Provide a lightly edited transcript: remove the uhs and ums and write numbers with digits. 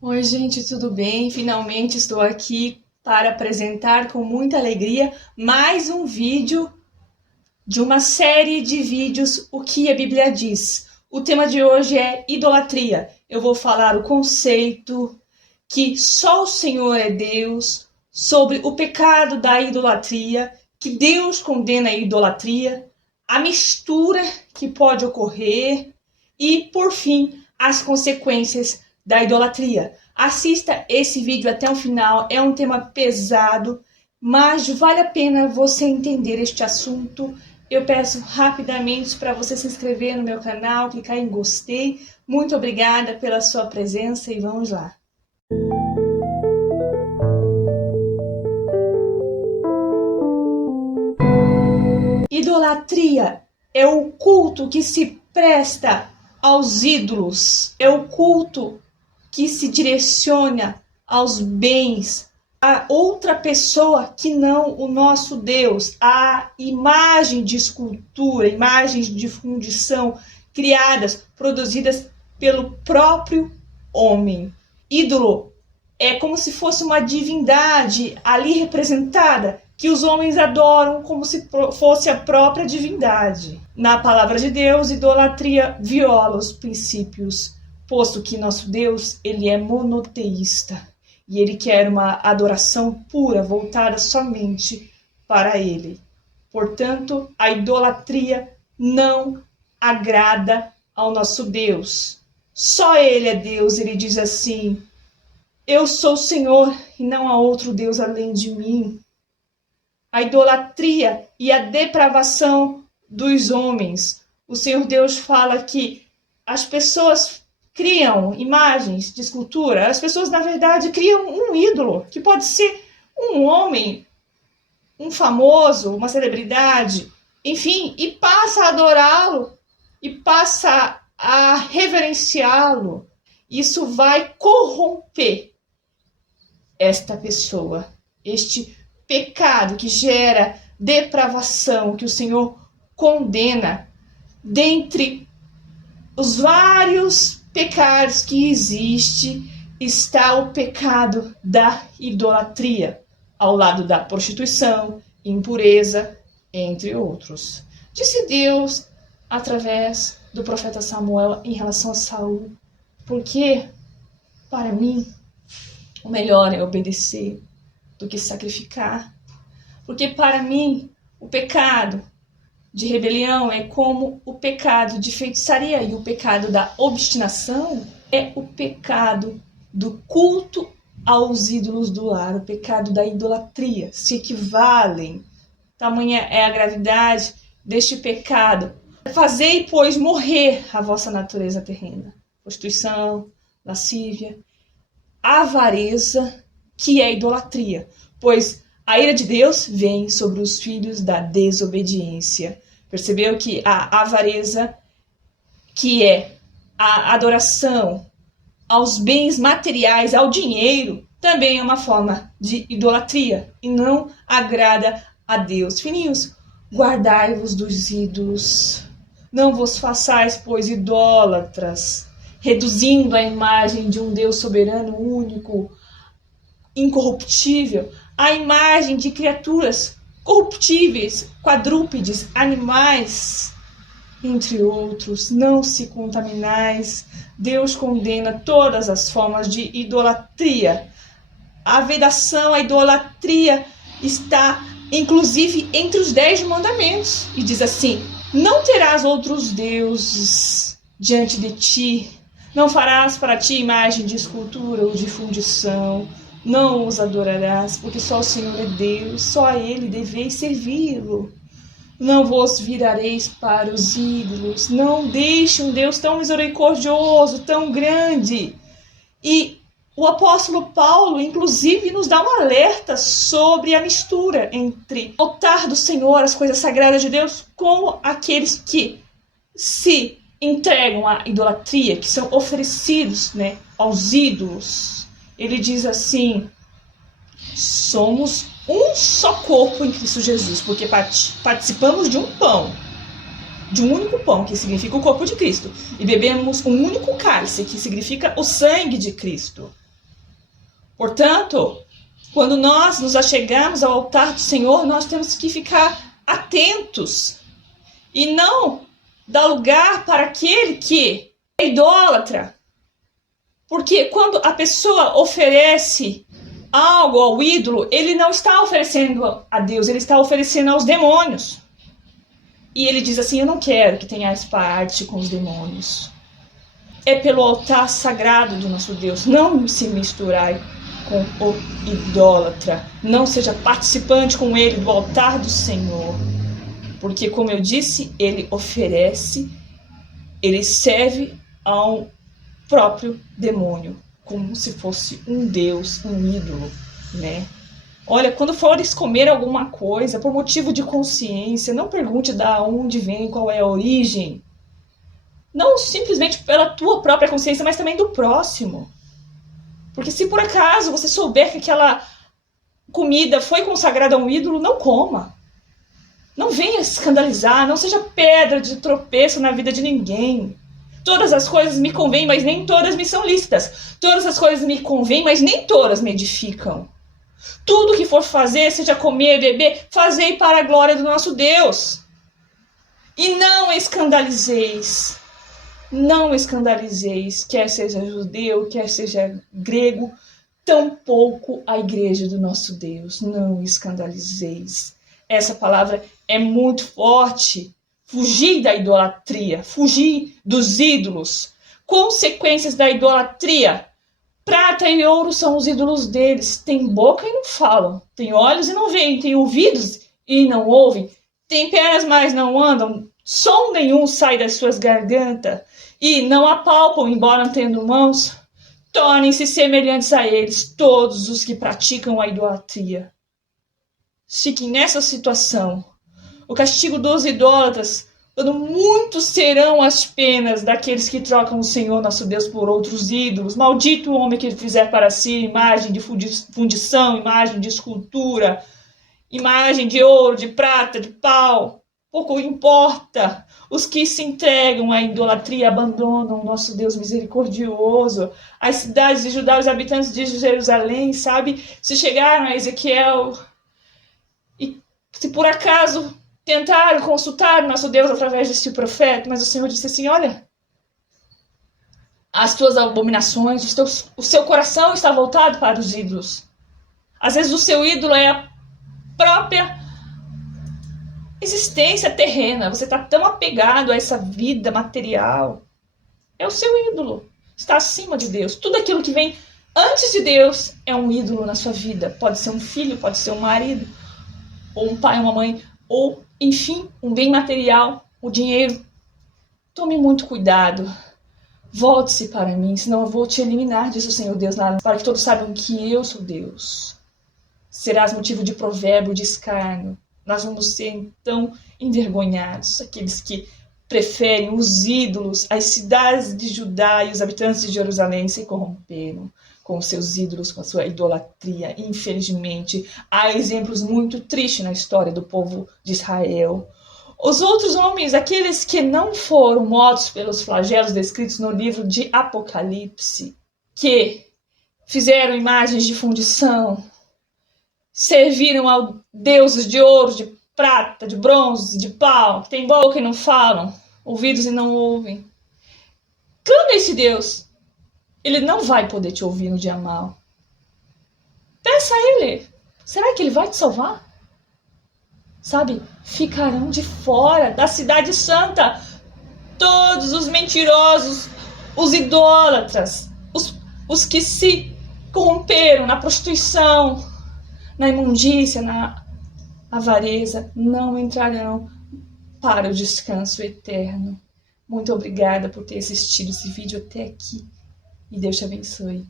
Oi, gente, tudo bem? Finalmente estou aqui para apresentar com muita alegria mais um vídeo de uma série de vídeos O que a Bíblia diz. O tema de hoje é idolatria. Eu vou falar o conceito que só o Senhor é Deus, sobre o pecado da idolatria, que Deus condena a idolatria, a mistura que pode ocorrer e, por fim, as consequências da idolatria. Assista esse vídeo até o final, é um tema pesado, mas vale a pena você entender este assunto. Eu peço rapidamente para você se inscrever no meu canal, clicar em gostei. Muito obrigada pela sua presença e vamos lá. Idolatria é o culto que se presta aos ídolos, é o culto que se direciona aos bens, a outra pessoa que não o nosso Deus, a imagem de escultura, imagens de fundição criadas, produzidas pelo próprio homem. Ídolo é como se fosse uma divindade ali representada, que os homens adoram como se fosse a própria divindade. Na palavra de Deus, idolatria viola os princípios, posto que nosso Deus, ele é monoteísta e ele quer uma adoração pura, voltada somente para ele. Portanto, a idolatria não agrada ao nosso Deus. Só ele é Deus, ele diz assim: eu sou o Senhor e não há outro Deus além de mim. A idolatria e a depravação dos homens. O Senhor Deus fala que as pessoas criam imagens de escultura, as pessoas, na verdade, criam um ídolo, que pode ser um homem, um famoso, uma celebridade, enfim, e passa a adorá-lo, e passa a reverenciá-lo. Isso vai corromper esta pessoa, este pecado que gera depravação, que o Senhor condena. Dentre os vários pecados que existe, está o pecado da idolatria, ao lado da prostituição, impureza, entre outros. Disse Deus através do profeta Samuel em relação a Saul: porque para mim o melhor é obedecer do que sacrificar. Porque para mim o pecado de rebelião é como o pecado de feitiçaria, e o pecado da obstinação é o pecado do culto aos ídolos do lar, o pecado da idolatria. Se equivalem. Tamanha é a gravidade deste pecado. Fazei, pois, morrer a vossa natureza terrena. Prostituição, lascívia, avareza, que é idolatria, pois a ira de Deus vem sobre os filhos da desobediência. Percebeu que a avareza, que é a adoração aos bens materiais, ao dinheiro, também é uma forma de idolatria e não agrada a Deus. Filhinhos, guardai-vos dos ídolos, não vos façais, pois, idólatras, reduzindo a imagem de um Deus soberano, único, incorruptível, a imagem de criaturas corruptíveis, quadrúpedes, animais, entre outros. Não se contaminais. Deus condena todas as formas de idolatria. A vedação, a idolatria está inclusive entre os 10 mandamentos, e diz assim: não terás outros deuses diante de ti, não farás para ti imagem de escultura ou de fundição, não os adorarás, porque só o Senhor é Deus, só a Ele deveis servi-lo. Não vos virareis para os ídolos, não deixe um Deus tão misericordioso, tão grande. E o apóstolo Paulo, inclusive, nos dá um alerta sobre a mistura entre o altar do Senhor, as coisas sagradas de Deus, com aqueles que se entregam à idolatria, que são oferecidos, aos ídolos. Ele diz assim: somos um só corpo em Cristo Jesus, porque participamos de um pão, de um único pão, que significa o corpo de Cristo, e bebemos um único cálice, que significa o sangue de Cristo. Portanto, quando nós nos achegamos ao altar do Senhor, nós temos que ficar atentos e não dar lugar para aquele que é idólatra. Porque quando a pessoa oferece algo ao ídolo, ele não está oferecendo a Deus, ele está oferecendo aos demônios. E ele diz assim: eu não quero que tenhas parte com os demônios. É pelo altar sagrado do nosso Deus. Não se misturai com o idólatra. Não seja participante com ele do altar do Senhor. Porque, como eu disse, ele oferece, ele serve ao próprio demônio, como se fosse um Deus, um ídolo, né? Olha, quando fores comer alguma coisa, por motivo de consciência, não pergunte de onde vem, qual é a origem. Não simplesmente pela tua própria consciência, mas também do próximo. Porque se por acaso você souber que aquela comida foi consagrada a um ídolo, não coma. Não venha escandalizar, não seja pedra de tropeço na vida de ninguém. Todas as coisas me convêm, mas nem todas me são lícitas. Todas as coisas me convêm, mas nem todas me edificam. Tudo que for fazer, seja comer, beber, fazei para a glória do nosso Deus. E não escandalizeis. Não escandalizeis, quer seja judeu, quer seja grego, tampouco a igreja do nosso Deus. Não escandalizeis. Essa palavra é muito forte. Fugir da idolatria, fugir dos ídolos. Consequências da idolatria. Prata e ouro são os ídolos deles. Tem boca e não falam. Tem olhos e não veem. Tem ouvidos e não ouvem. Tem pernas, mas não andam. Som nenhum sai das suas gargantas. E não apalpam, embora tendo mãos. Tornem-se semelhantes a eles todos os que praticam a idolatria. Fiquem nessa situação. O castigo dos idólatras, quando muitos serão as penas daqueles que trocam o Senhor nosso Deus por outros ídolos. Maldito o homem que fizer para si imagem de fundição, imagem de escultura, imagem de ouro, de prata, de pau. Pouco importa. Os que se entregam à idolatria abandonam o nosso Deus misericordioso. As cidades de Judá, os habitantes de Jerusalém, sabe? Se chegaram a Ezequiel e se por acaso tentaram consultar o nosso Deus através desse profeta, mas o Senhor disse assim: olha, as tuas abominações, o seu coração está voltado para os ídolos. Às vezes o seu ídolo é a própria existência terrena. Você está tão apegado a essa vida material. É o seu ídolo. Está acima de Deus. Tudo aquilo que vem antes de Deus é um ídolo na sua vida. Pode ser um filho, pode ser um marido, ou um pai, uma mãe, ou, enfim, um bem material, o dinheiro. Tome muito cuidado. Volte-se para mim, senão eu vou te eliminar, diz o Senhor Deus, para que todos saibam que eu sou Deus. Serás motivo de provérbio, de escárnio. Nós vamos ser, então, envergonhados. Aqueles que preferem os ídolos, as cidades de Judá e os habitantes de Jerusalém se corromperam com os seus ídolos, com a sua idolatria. Infelizmente, há exemplos muito tristes na história do povo de Israel. Os outros homens, aqueles que não foram mortos pelos flagelos descritos no livro de Apocalipse, que fizeram imagens de fundição, serviram a deuses de ouro, de prata, de bronze, de pau, que tem boca e não falam, ouvidos e não ouvem. Clama a esse Deus. Ele não vai poder te ouvir no dia mal. Peça a Ele. Será que Ele vai te salvar? Sabe? Ficarão de fora da cidade santa todos os mentirosos, os idólatras, os que se corromperam na prostituição, na imundícia, na avareza, não entrarão para o descanso eterno. Muito obrigada por ter assistido esse vídeo até aqui. E Deus te abençoe.